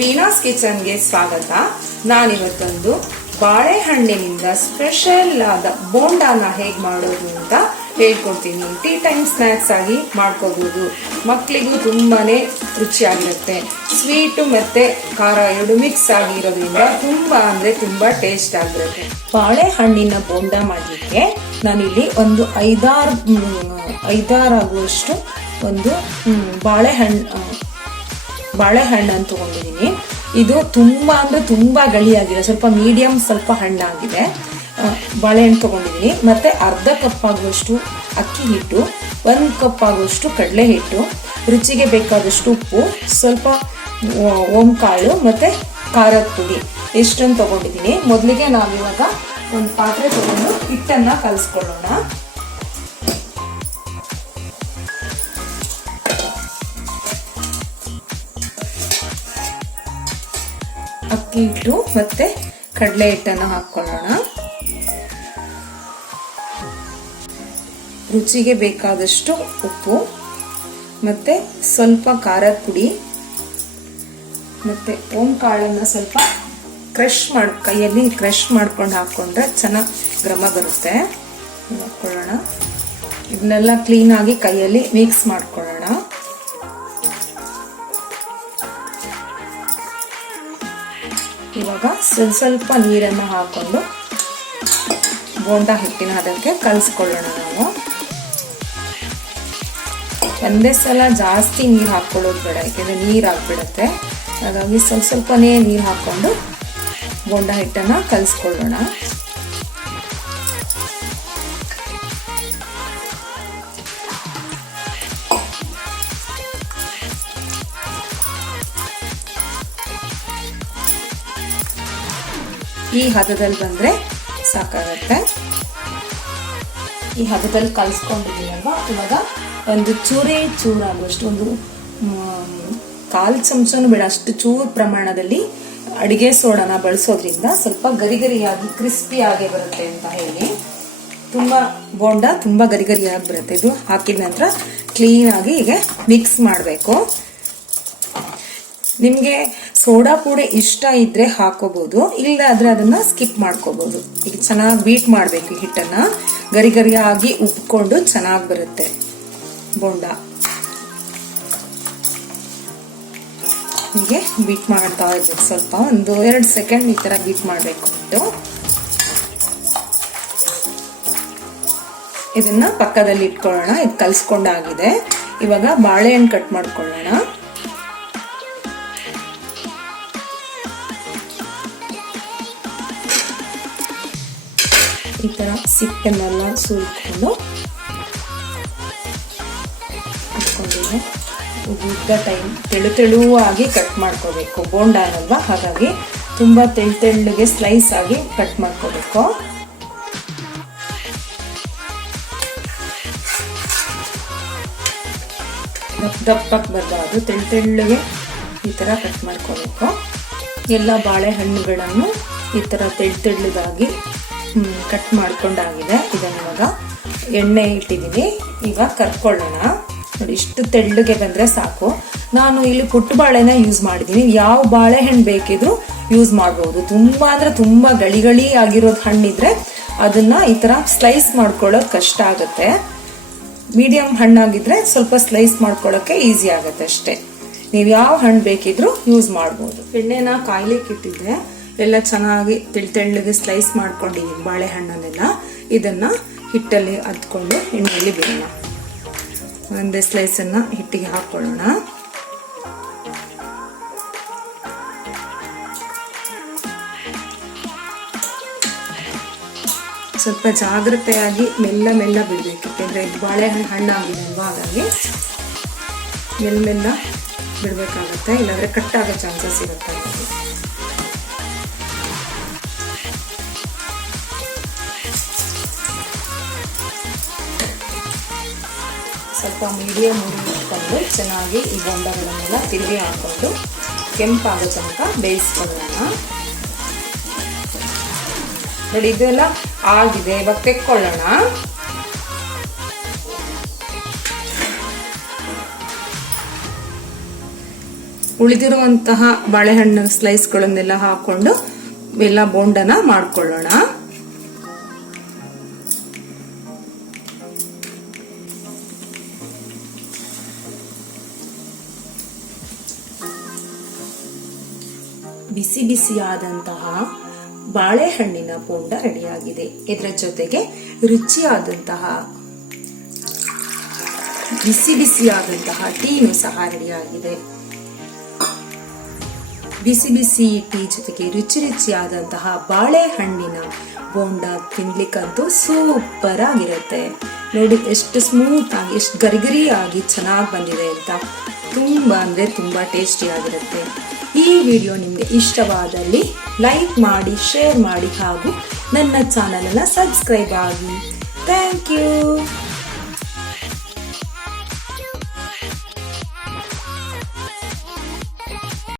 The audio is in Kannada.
ಸುಹಾಸ್ ಕಿಚನ್ಗೆ ಸ್ವಾಗತ. ನಾನಿವತ್ತೊಂದು ಬಾಳೆಹಣ್ಣಿನಿಂದ ಸ್ಪೆಷಲ್ ಆದ ಬೋಂಡಾನ ಹೇಗೆ ಮಾಡೋದು ಅಂತ ಹೇಳ್ಕೊಡ್ತೀನಿ. ಟೀ ಟೈಮ್ ಸ್ನ್ಯಾಕ್ಸ್ ಆಗಿ ಮಾಡ್ಕೋಬಹುದು ಮಕ್ಕಳಿಗೂ ತುಂಬಾನೇ ರುಚಿಯಾಗಿರುತ್ತೆ. ಸ್ವೀಟು ಮತ್ತೆ ಖಾರ ಎರಡು ಮಿಕ್ಸ್ ಆಗಿರೋದ್ರಿಂದ ತುಂಬಾ ಅಂದ್ರೆ ತುಂಬಾ ಟೇಸ್ಟ್ ಆಗಿರುತ್ತೆ. ಬಾಳೆಹಣ್ಣಿನ ಬೋಂಡ ಮಾಡಲಿಕ್ಕೆ ನಾನಿಲ್ಲಿ ಒಂದು ಐದಾರು ಐದಾರಾಗುವಷ್ಟು ಒಂದು ಬಾಳೆಹಣ್ಣು ಬಾಳೆಹಣ್ಣನ್ನು ತಗೊಂಡಿದ್ದೀನಿ. ಇದು ತುಂಬ ಅಂದರೆ ತುಂಬ ಗಳಿಯಾಗಿದೆ ಸ್ವಲ್ಪ ಮೀಡಿಯಮ್ ಸ್ವಲ್ಪ ಹಣ್ಣಾಗಿದೆ. ಬಾಳೆಹಣ್ಣು ತೊಗೊಂಡಿದ್ದೀನಿ. ಮತ್ತು ಅರ್ಧ ಕಪ್ ಆಗುವಷ್ಟು ಅಕ್ಕಿ ಹಿಟ್ಟು, ಒಂದು ಕಪ್ ಆಗುವಷ್ಟು ಕಡಲೆ ಹಿಟ್ಟು, ರುಚಿಗೆ ಬೇಕಾದಷ್ಟು ಉಪ್ಪು, ಸ್ವಲ್ಪ ಓಂಕಾಳು ಮತ್ತು ಖಾರದ ಪುಡಿ ಇಷ್ಟನ್ನು ತಗೊಂಡಿದ್ದೀನಿ. ಮೊದಲಿಗೆ ನಾವಿವಾಗ ಒಂದು ಪಾತ್ರೆ ತೊಗೊಂಡು ಹಿಟ್ಟನ್ನು ಕಲಿಸ್ಕೊಳ್ಳೋಣ. ಅಕ್ಕಿ ಹಿಟ್ಟು ಮತ್ತೆ ಕಡಲೆ ಹಿಟ್ಟನ್ನು ಹಾಕೊಳ್ಳೋಣ ರುಚಿಗೆ ಬೇಕಾದಷ್ಟು ಉಪ್ಪು, ಮತ್ತೆ ಸ್ವಲ್ಪ ಖಾರದ ಪುಡಿ, ಮತ್ತೆ ಓಂ ಕಾಳನ್ನ ಸ್ವಲ್ಪ ಕ್ರಷ್ ಮಾಡಿ, ಕೈಯಲ್ಲಿ ಕ್ರಷ್ ಮಾಡ್ಕೊಂಡು ಹಾಕ್ಕೊಂಡ್ರೆ ಚೆನ್ನಾಗಿ ಗ್ರಮ ಬರುತ್ತೆ. ಹಾಕ್ಕೊಳ್ಳೋಣ ಇದನ್ನೆಲ್ಲ ಕ್ಲೀನಾಗಿ ಕೈಯಲ್ಲಿ ಮಿಕ್ಸ್ ಮಾಡ್ಕೊಳ್ಳೋಣ. ಇವಾಗ ಸ್ವಲ್ಪ ಸ್ವಲ್ಪ ನೀರನ್ನು ಹಾಕೊಂಡು ಬೋಂಡ ಹಿಟ್ಟಿನ ಅದಕ್ಕೆ ಕಲಿಸ್ಕೊಳ್ಳೋಣ ನಾವು. ಒಂದೇ ಸಲ ಜಾಸ್ತಿ ನೀರು ಹಾಕ್ಕೊಳ್ಳೋದು ಬೇಡ, ಯಾಕೆಂದರೆ ನೀರು ಹಾಕ್ಬಿಡುತ್ತೆ ಹಾಗಾಗಿ ಸ್ವಲ್ಪ ಸ್ವಲ್ಪನೇ ನೀರು ಹಾಕ್ಕೊಂಡು ಬೋಂಡ ಹಿಟ್ಟನ್ನು ಕಲಿಸ್ಕೊಳ್ಳೋಣ. ಈ ಹದದಲ್ಲಿ ಬಂದರೆ ಸಾಕಾಗತ್ತೆ. ಈ ಹದದಲ್ಲಿ ಕಲಿಸ್ಕೊಂಡಿದ್ದೀನಲ್ವಾ? ಇವಾಗ ಒಂದು ಚೂರೇ ಚೂರಾಗುವಷ್ಟು ಒಂದು ಕಾಲು ಚಮಚನೂ ಬೇಡ, ಅಷ್ಟು ಚೂರು ಪ್ರಮಾಣದಲ್ಲಿ ಅಡಿಗೆ ಸೋಡಾನ ಬಳಸೋದ್ರಿಂದ ಸ್ವಲ್ಪ ಗರಿಗರಿಯಾಗಿ ಗರಿಯಾಗಿ ಕ್ರಿಸ್ಪಿ ಆಗಿ ಬರುತ್ತೆ ಅಂತ ಹೇಳಿ. ತುಂಬ ಬೋಂಡ ತುಂಬ ಗರಿಗರಿಯಾಗಿ ಬರುತ್ತೆ. ಇದು ಹಾಕಿದ ನಂತರ ಕ್ಲೀನಾಗಿ ಹೀಗೆ ಮಿಕ್ಸ್ ಮಾಡಬೇಕು. ನಿಮಗೆ ಸೋಡಾ ಪುಡಿ ಇಷ್ಟ ಇದ್ರೆ ಹಾಕೋಬಹುದು ಇಲ್ಲ ಆದ್ರೆ ಅದನ್ನ ಸ್ಕಿಪ್ ಮಾಡ್ಕೋಬಹುದು ಈಗ ಚೆನ್ನಾಗಿ ಬೀಟ್ ಮಾಡಬೇಕು ಹಿಟ್ಟನ್ನ. ಗರಿ ಗರಿಯಾಗಿ ಉಪ್ಕೊಂಡು ಚೆನ್ನಾಗಿ ಬರುತ್ತೆ ಬೋಂಡ. ಹೀಗೆ ಬೀಟ್ ಮಾಡ್ತಾ ಇರ್ಬೇಕು ಸ್ವಲ್ಪ, ಒಂದು ಎರಡು ಸೆಕೆಂಡ್ ಈ ತರ ಬೀಟ್ ಮಾಡಬೇಕು ಹಿಟ್ಟು ಇದನ್ನ ಪಕ್ಕದಲ್ಲಿ ಇಟ್ಕೊಳ್ಳೋಣ, ಇದು ಕಲ್ಸ್ಕೊಂಡಾಗಿದೆ. ಇವಾಗ ಬಾಳೆಹಣ್ಣು ಕಟ್ ಮಾಡ್ಕೊಳ್ಳೋಣ. ಈ ಥರ ಸಿಪ್ಪೆನೆಲ್ಲ ಸುಲ್ಕೊಂಡು ಇಟ್ಕೊಂಡಿದ್ದೆ. ಉದ್ದ ಟೈಮ್ ತೆಳು ತೆಳುವಾಗಿ ಕಟ್ ಮಾಡ್ಕೋಬೇಕು. ಬೋಂಡ ಅಲ್ವಾ ಹಾಗಾಗಿ ತುಂಬ ತೆಳು ತೆಳ್ಳಗೆ ಸ್ಲೈಸ್ ಆಗಿ ಕಟ್ ಮಾಡ್ಕೋಬೇಕು. ದಪ್ಪ ದಪ್ಪಕ್ಕೆ ಬರಬಾರ್ದು. ತೆಳು ತೆಳ್ಳಗೆ ಈ ಥರ ಕಟ್ ಮಾಡ್ಕೋಬೇಕು. ಎಲ್ಲ ಬಾಳೆಹಣ್ಣುಗಳನ್ನು ಈ ಥರ ತೆಳು ತೆಳ್ಳದಾಗಿ ಕಟ್ ಮಾಡ್ಕೊಂಡಾಗಿದೆ. ಇದನ್ನ ಇವಾಗ ಎಣ್ಣೆ ಇಟ್ಟಿದ್ದೀನಿ ಈಗ ಕರ್ಕೊಳ್ಳೋಣ. ನೋಡಿ, ಇಷ್ಟು ತೆಳ್ಳಗೆ ಬಂದರೆ ಸಾಕು. ನಾನು ಇಲ್ಲಿ ಪುಟ್ಟ ಬಾಳೆನ ಯೂಸ್ ಮಾಡಿದ್ದೀನಿ ಯಾವ ಬಾಳೆಹಣ್ಣು ಬೇಕಿದ್ರು ಯೂಸ್ ಮಾಡ್ಬೋದು. ತುಂಬ ಅಂದರೆ ತುಂಬ ಗಳಿ ಗಳಿ ಆಗಿರೋದು ಹಣ್ಣಿದ್ರೆ ಅದನ್ನು ಈ ಥರ ಸ್ಲೈಸ್ ಮಾಡ್ಕೊಳ್ಳೋಕೆ ಕಷ್ಟ ಆಗುತ್ತೆ. ಮೀಡಿಯಂ ಹಣ್ಣಾಗಿದ್ರೆ ಸ್ವಲ್ಪ ಸ್ಲೈಸ್ ಮಾಡ್ಕೊಳ್ಳೋಕೆ ಈಸಿ ಆಗುತ್ತೆ ಅಷ್ಟೇ. ನೀವು ಯಾವ ಹಣ್ಣು ಬೇಕಿದ್ರೂ ಯೂಸ್ ಮಾಡ್ಬೋದು. ಎಣ್ಣೆನ ಕಾಯ್ಲಿಕ್ಕೆ ಇಟ್ಟಿದ್ದೆ ಎಲ್ಲ ಚೆನ್ನಾಗಿ ತೆಳು ತೆಳ್ಳಗೆ ಸ್ಲೈಸ್ ಮಾಡ್ಕೊಂಡಿದ್ದೀನಿ ಬಾಳೆಹಣ್ಣನ್ನೆಲ್ಲ. ಇದನ್ನು ಹಿಟ್ಟಲ್ಲಿ ಅದ್ಕೊಂಡು ಎಣ್ಣೆಯಲ್ಲಿ ಬಿಡೋಣ. ಒಂದೇ ಸ್ಲೈಸನ್ನು ಹಿಟ್ಟಿಗೆ ಹಾಕ್ಕೊಳ್ಳೋಣ ಸ್ವಲ್ಪ ಜಾಗ್ರತೆಯಾಗಿ ಮೆಲ್ಲ ಮೆಲ್ಲ ಬಿಡಬೇಕು. ಯಾಕೆಂದರೆ ಇದು ಬಾಳೆಹಣ್ಣು ಹಣ್ಣಾಗಿದೆ ಅಲ್ವಾ ಹಾಗಾಗಿ ಮೆಲ್ಲ ಮೆಲ್ಲ ಬಿಡಬೇಕಾಗತ್ತೆ. ಇಲ್ಲಾಂದರೆ ಕಟ್ಟಾಗೋ ಚಾನ್ಸಸ್ ಇರುತ್ತೆ. ಸ್ವಲ್ಪ ಮೀಡಿಯಂ ಇಟ್ಕೊಂಡು ಚೆನ್ನಾಗಿ ಈ ಬೊಂಡಗಳನ್ನೆಲ್ಲ ತಿರುಗಿ ಹಾಕೊಂಡು ಕೆಂಪಾಗೋ ತನಕ ಬೇಯಿಸ್ಕೊಳ್ಳೋಣ. ನೋಡಿ, ಇದೆಲ್ಲ ಆಗಿದೆ. ಇವಾಗ ತೆಕ್ಕೊಳ್ಳೋಣ. ಉಳಿದಿರುವಂತಹ ಬಾಳೆಹಣ್ಣಿನ ಸ್ಲೈಸ್ಗಳನ್ನೆಲ್ಲ ಹಾಕೊಂಡು ಎಲ್ಲ ಬೋಂಡನ ಮಾಡ್ಕೊಳ್ಳೋಣ. ಬಿಸಿ ಬಿಸಿಯಾದಂತಹ ಬಾಳೆಹಣ್ಣಿನ ಬೋಂಡ ರೆಡಿಯಾಗಿದೆ. ಇದರ ಜೊತೆಗೆ ರುಚಿಯಾದಂತಹ, ಬಿಸಿ ಬಿಸಿಯಾದಂತಹ ಟೀನು ಸಹ ರೆಡಿಯಾಗಿದೆ. ಬಿಸಿ ಬಿಸಿ ಟೀ ಜೊತೆಗೆ ರುಚಿ ರುಚಿಯಾದಂತಹ ಬಾಳೆಹಣ್ಣಿನ ಬೋಂಡ ತಿನ್ಲಿಕ್ಕಂತೂ ಸೂಪರ್ ಆಗಿರುತ್ತೆ ನೋಡಿ, ಎಷ್ಟು ಸ್ಮೂತ್ ಆಗಿ, ಎಷ್ಟು ಗರಿಗರಿ ಆಗಿ ಚೆನ್ನಾಗಿ ಬಂದಿದೆ ಅಂತ. ತುಂಬ ಅಂದರೆ ತುಂಬ ಟೇಸ್ಟಿ ಆಗಿರುತ್ತೆ. ಈ ವಿಡಿಯೋ ನಿಮಗೆ ಇಷ್ಟವಾದಲ್ಲಿ ಲೈಕ್ ಮಾಡಿ, ಶೇರ್ ಮಾಡಿ ಹಾಗೂ ನನ್ನ ಚಾನಲನ್ನು ಸಬ್ಸ್ಕ್ರೈಬ್ ಆಗಿ. Thank you.